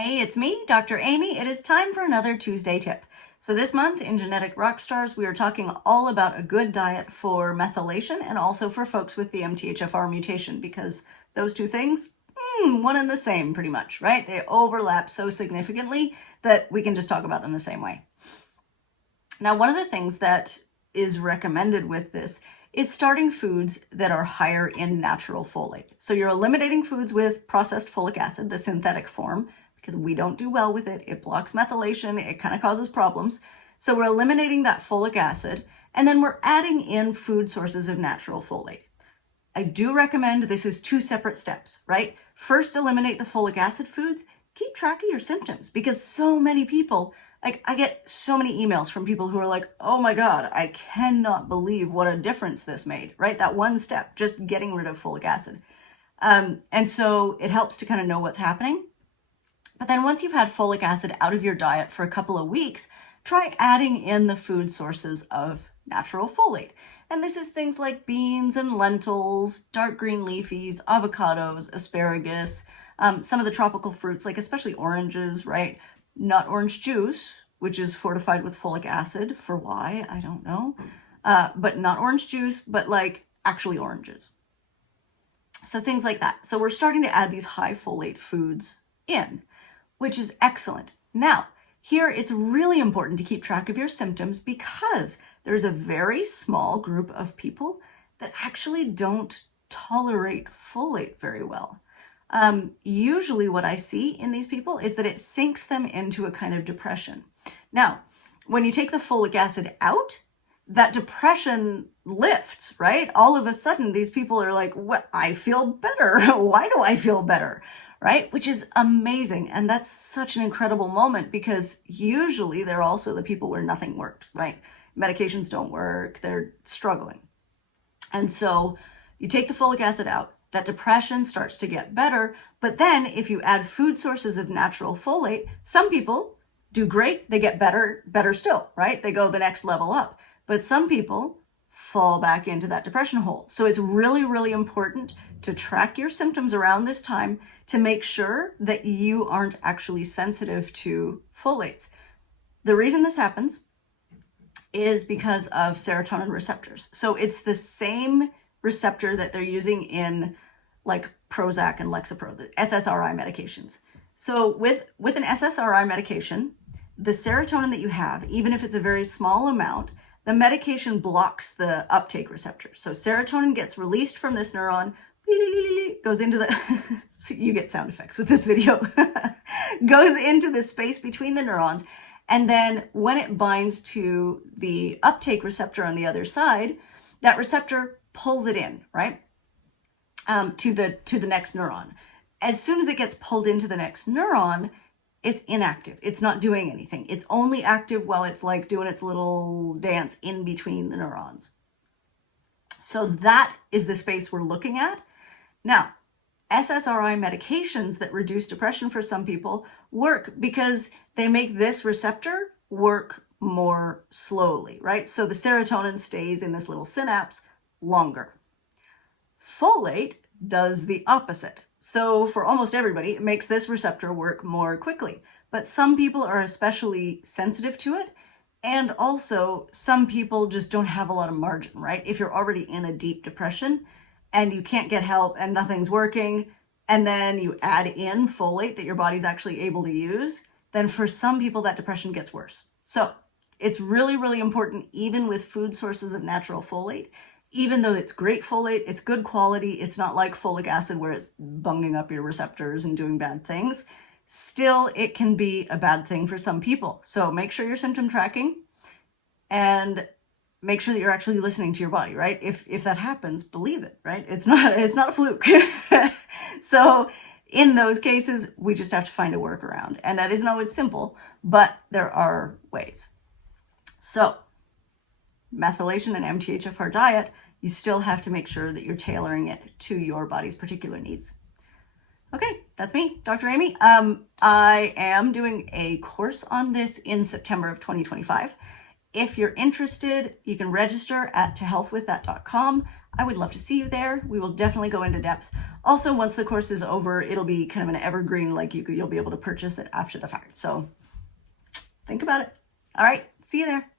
Hey, it's me, Dr. Amy. It is time for another Tuesday tip. So this month in Genetic Rockstars, we are talking all about a good diet for methylation and also for folks with the MTHFR mutation, because those two things, one and the same pretty much, right? They overlap so significantly that we can just talk about them the same way. Now, one of the things that is recommended with this is starting foods that are higher in natural folate. So you're eliminating foods with processed folic acid, the synthetic form, because we don't do well with it. It blocks methylation. It kind of causes problems. So we're eliminating that folic acid, and then we're adding in food sources of natural folate. I do recommend this is two separate steps, right? First, eliminate the folic acid foods. Keep track of your symptoms, because so many people, like I get so many emails from people who are like, oh my God, I cannot believe what a difference this made, right? That one step, just getting rid of folic acid. And so it helps to kind of know what's happening. But then once you've had folic acid out of your diet for a couple of weeks, try adding in the food sources of natural folate. And this is things like beans and lentils, dark green leafies, avocados, asparagus, some of the tropical fruits, like especially oranges, right? Not orange juice, which is fortified with folic acid. For why, I don't know. But not orange juice, but like actually oranges. So things like that. So we're starting to add these high folate foods in, which is excellent. Now, here it's really important to keep track of your symptoms, because there's a very small group of people that actually don't tolerate folate very well. Usually what I see in these people is that it sinks them into a kind of depression. Now, when you take the folic acid out, that depression lifts, right? All of a sudden, these people are like, what? I feel better. Why do I feel better? Right? Which is amazing. And that's such an incredible moment, because usually they're also the people where nothing works, right? Medications don't work. They're struggling. And so you take the folic acid out, that depression starts to get better. But then if you add food sources of natural folate, some people do great. They get better still, right? They go the next level up. But some people fall back into that depression hole. So it's really, really important to track your symptoms around this time to make sure that you aren't actually sensitive to folates. The reason this happens is because of serotonin receptors. So it's the same receptor that they're using in like Prozac and Lexapro, the SSRI medications. So with an SSRI medication, the serotonin that you have, even if it's a very small amount, the medication blocks the uptake receptor. So serotonin gets released from this neuron, goes into the, you get sound effects with this video, goes into the space between the neurons. And then when it binds to the uptake receptor on the other side, that receptor pulls it in, right? To the next neuron. As soon as it gets pulled into the next neuron, it's inactive. It's not doing anything. It's only active while it's like doing its little dance in between the neurons. So that is the space we're looking at. Now, SSRI medications that reduce depression for some people work because they make this receptor work more slowly, right? So the serotonin stays in this little synapse longer. Folate does the opposite. So for almost everybody, it makes this receptor work more quickly. But some people are especially sensitive to it. And also some people just don't have a lot of margin, right? If you're already in a deep depression and you can't get help and nothing's working, and then you add in folate that your body's actually able to use, then for some people that depression gets worse. So it's really, really important, even with food sources of natural folate. Even though it's great folate, it's good quality, it's not like folic acid where it's bunging up your receptors and doing bad things, still it can be a bad thing for some people. So make sure you're symptom tracking and make sure that you're actually listening to your body, right? If that happens, believe it, right? It's not a fluke. So in those cases, we just have to find a workaround. And that isn't always simple, but there are ways. So methylation and MTHFR diet, you still have to make sure that you're tailoring it to your body's particular needs. Okay, that's me, Dr. Amy. I am doing a course on this in September of 2025. If you're interested, you can register at tohealthwiththat.com. I would love to see you there. We will definitely go into depth. Also, once the course is over, it'll be kind of an evergreen, like you'll be able to purchase it after the fact. So think about it. All right, see you there.